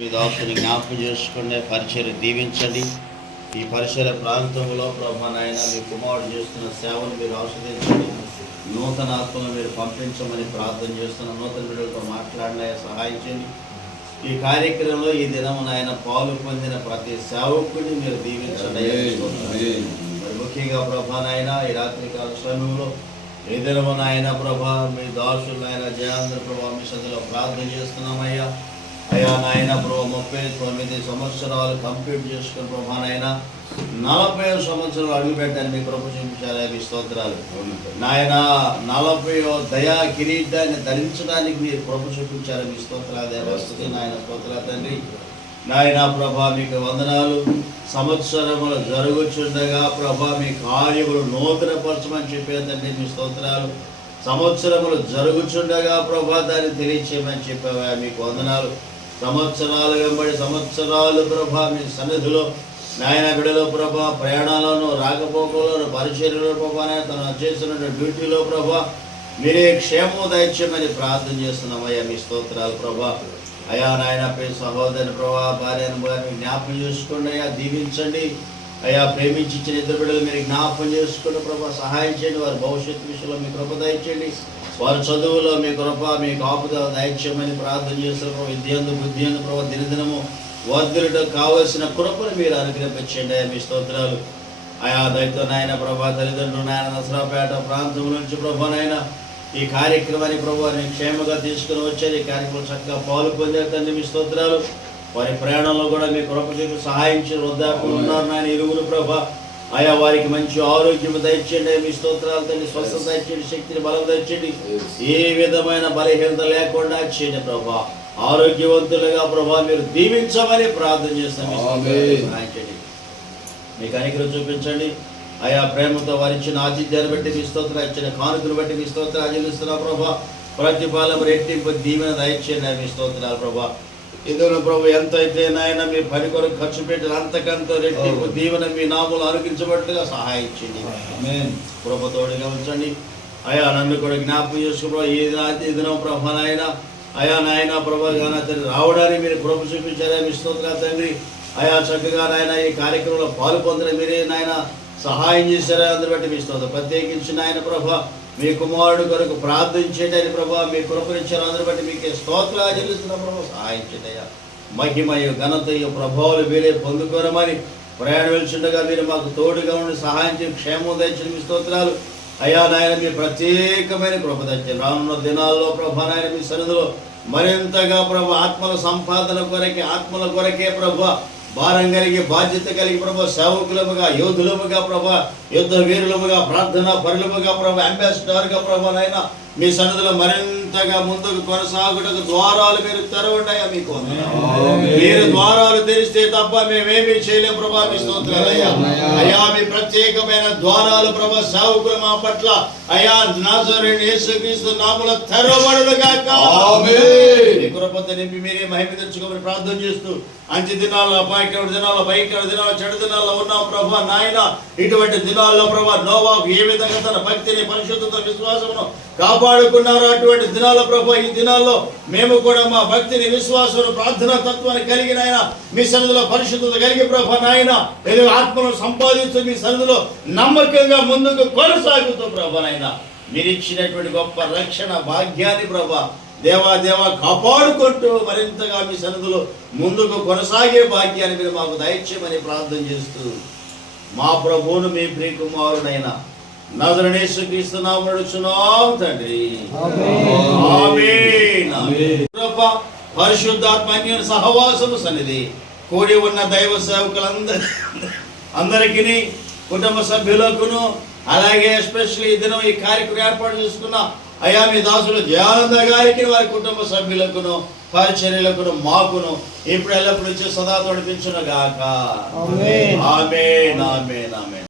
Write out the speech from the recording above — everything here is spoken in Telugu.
మీ దాసుని జ్ఞాపకం చేసుకునే పరిచయం దీవించండి. ఈ పరిసర ప్రాంతంలో ప్రభా నాయన మీ కుమారుడు చేస్తున్న సేవను మీరు ఆస్వాదించండి నూతన ఆత్మను మీరు పంపించమని ప్రార్థన చేస్తున్న. నూతన బిడ్డలతో మాట్లాడిన సహాయం చేయండి. ఈ కార్యక్రమంలో ఈ దినం నాయన పాలు పొందిన ప్రతి సేవకుని మీరు దీవించండి. ముఖ్యంగా ప్రభా నాయన ఈ రాత్రి కాల సమయంలో ఈ దినము నాయన ప్రభా మీ దాసులు నాయన జయాంధ్ర ప్రభా మీ సదిలో ప్రార్థన చేస్తున్నామయ్యా. అయ్యా నాయన ప్రభా ముప్పై తొమ్మిది సంవత్సరాలు కంప్లీట్ చేసుకుని ప్రభా నాయన నలభై సంవత్సరాలు అడుగుపెట్టాను మీ ప్రభు చూపించాలి మీ స్తోత్రాలు. నాయన నలభై దయా కిరీటాన్ని ధరించడానికి మీరు ప్రభు చూపించారు మీ స్తోత్రాలు నాయన స్తోత్రాలు తండ్రి. నాయన ప్రభా మీకు వందనాలు. సంవత్సరములు జరుగుచుండగా ప్రభా మీ కార్యములు నూతనపరచమని చెప్పేదండి మీ స్తోత్రాలు. సంవత్సరములు జరుగుచుండగా ప్రభా దాన్ని తెలియచేయమని చెప్పావా మీకు వందనాలు. సంవత్సరాలు వెంబడి సంవత్సరాలు ప్రభా మీ సన్నిధిలో నాయన బిడలో ప్రభా ప్రయాణాలను రాకపోకలను పరిచర్యలో ప్రభా తను చేసిన డ్యూటీలో ప్రభా మీరే క్షేమం దయచేయమని ప్రార్థన చేస్తున్నామయ్యా మీ స్తోత్రాలు ప్రభా. అయా నాయన పే సహోదరి ప్రభా భార్యను గారిని జ్ఞాపకం చేసుకోండి అయ్యా దీవించండి. అయ్యా ప్రేమించి ఇచ్చిన ఇద్దరు బిడ్డలు మీరు జ్ఞాపకం చేసుకోండి ప్రభా సహాయం చేయండి. వారి భవిష్యత్తు విషయంలో మీ కృప దయచేయండి. వారి చదువులో మీ కృప మీ కాపుద దైత్యమని ప్రార్థన చేస్తున్న విద్యందు విద్యందు బుద్ధియందు ప్రభా దినదినము వర్ధులతో కావలసిన కృపను మీరు అనుగ్రహించండి అయ్యా మీ స్తోత్రాలు. ఆయా దయతో నాయన ప్రభా తల్లిదండ్రులు నాయన నసరాపేట ప్రాంతం నుంచి ప్రభా నాయన ఈ కార్యక్రమాన్ని ప్రభు నేను క్షేమంగా తీసుకుని వచ్చేది ఈ కార్యక్రమం చక్కగా పాలు పొందారు తండ్రి మీ స్తోత్రాలు. వారి ప్రయాణంలో కూడా మీ కృప చూపి సహాయించి వృద్ధాపులు ఉన్నారు నాయన ఇరువురు ప్రభా. ఆయా వారికి మంచి ఆరోగ్యం దయచేయండి. మీ స్తోత్రాలు తండ్రి స్వస్థత దయచేయండి శక్తిని బలం దయచేయండి. ఏ విధమైన బలహీనత లేకుండా చేయండి ప్రభా. ఆరోగ్యవంతులుగా ప్రభా మీరు దీవించమని ప్రార్థన చేస్తాం. మీ స్తోత్రాలు సహాయం చేయండి. మీకు అనేకలు చూపించండి. ఆయా ప్రేమతో వారి ఇచ్చిన ఆతిథ్యాన్ని బట్టి మీ స్తోత్రం ఇచ్చిన కానుకను బట్టి మీ స్తోత్రం ఆచరిస్తున్నా ప్రభా. ప్రతిఫలం రెట్టింపు దీవెన దయచేయండి. మీ స్తోత్రాలు ప్రభా. ఇదిగో ప్రభు ఎంత అయితే నాయన మీ పని కొరకు ఖర్చు పెట్టిన అంతకంత రెట్టింపు దీవెన మీ నాములు అనుగించబట్టుగా సహాయం చేయండి ప్రభు తోడుగా ఉంచండి. అయా నన్ను కూడా జ్ఞాపకం చేసుకో ఈ దినం ప్రభా నాయన అయా నాయన ప్రభా తండ్రి రావడానికి మీరు కృప చూపించారా మీ స్తోత్ర తండ్రి. అయా చక్కగా నాయన ఈ కార్యక్రమంలో పాలు పొందిన మీరే నాయన సహాయం చేశారా అందరి బట్టి మీ స్తోత్రం. ప్రత్యేకించి నాయన ప్రభ మీ కుమారుడు కొరకు ప్రార్థించేటని ప్రభా మీ కృపనిచ్చారు అందరి బట్టి మీకు స్తోత్రాలు చెల్లిస్తున్న ప్రభు. సహాయం చేయటయ్యా. మహిమయు ఘనతయు ప్రభావాలు మీరే పొందుకోరమని ప్రయాణం వెళ్తుండగా మీరు మాకు తోడుగా ఉండి సహాయం చేసి క్షేమం దయచిన మీ స్తోత్రాలు. అయ్యా నాయన మీ ప్రత్యేకమైన కృప దయచేయండి. రానున్న దినాల్లో ప్రభా నాయన మీ సన్నిధిలో మరింతగా ప్రభు ఆత్మల సంపాదన కొరకే ఆత్మల కొరకే ప్రభు భారం కలిగి బాధ్యత కలిగి ప్రభు సేవకులముగా యోధులముగా ప్రభు యుద్ధ వీరులముగా ప్రార్థన పరులముగా ప్రభు అంబాసిడర్గా ప్రభు నాయన మీ సన్నిధిలో మరింతగా ముందుకు కొనసాగుటకు ద్వారాలు మీరు తెరవండియా మీకు. మీరు ద్వారాలు తెరిస్తే తప్ప మేమేమి చేయలేం ప్రభా మీ స్తోత్రాలు అయ్యా. మీ ప్రత్యేకమైన ద్వారాలు ప్రభా సేవకులు మా పట్ల అయ్యా నాజరేని యేసుక్రీస్తు నామములో తెరవబడునుగా ఆమేన్. కృపత నింపి మీరే మహిమ ప్రార్థన చేస్తూ అంత్య దినాల్లో అపాయకర దినాల్లో భయంకర దినాల్లో చెడు దినాల్లో ఉన్నాం ప్రభా నాయన ఇటువంటి దినాల్లో ప్రభా నోవాకు ఏ విధంగా తన భక్తిని పరిశుద్ధత విశ్వాసమును కాపాడుకున్నారో అటువంటి దినాల ప్రభా ఈ దినాల్లో మేము కూడా మా భక్తిని విశ్వాసం ప్రార్థనా తత్వాన్ని కలిగిన ఆయన. మీ సన్నిధిలో పరిశుద్ధత కలిగి ప్రభా నాయన ఏదో ఆత్మను సంపాదిస్తూ మీ సన్నిధిలో నమ్మకంగా ముందుకు కొనసాగుతూ ప్రభా నాయన మీరు ఇచ్చినటువంటి గొప్ప రక్షణ భాగ్యాన్ని ప్రభా దేవా దేవా కాపాడుకుంటూ మరింతగా మీ సన్నిధిలో ముందుకు కొనసాగే భాగ్యాన్ని మీరు మాకు దయచేయమని ప్రార్థన చేస్తూ మా ప్రభువును మీ ప్రియకుమారుడైన నజరణేశ్వరీస్తు నడుచున్నాం తండ్రి. పరిశుద్ధాత్మ సహవాసము సన్నిధి. కూడి ఉన్న దైవ సేవకులందరి అందరికీ కుటుంబ సభ్యులకును అలాగే ఎస్పెషల్లీ ఈ దినం ఈ కార్యక్రమం ఏర్పాటు చేసుకున్న అయా మీ దాసులు జయానంద గారికి వారి కుటుంబ సభ్యులకును పరిచర్యలకును మాకును ఇప్పుడు ఎల్లప్పుడు సదా తోడిపించును గాక ఆమేన్.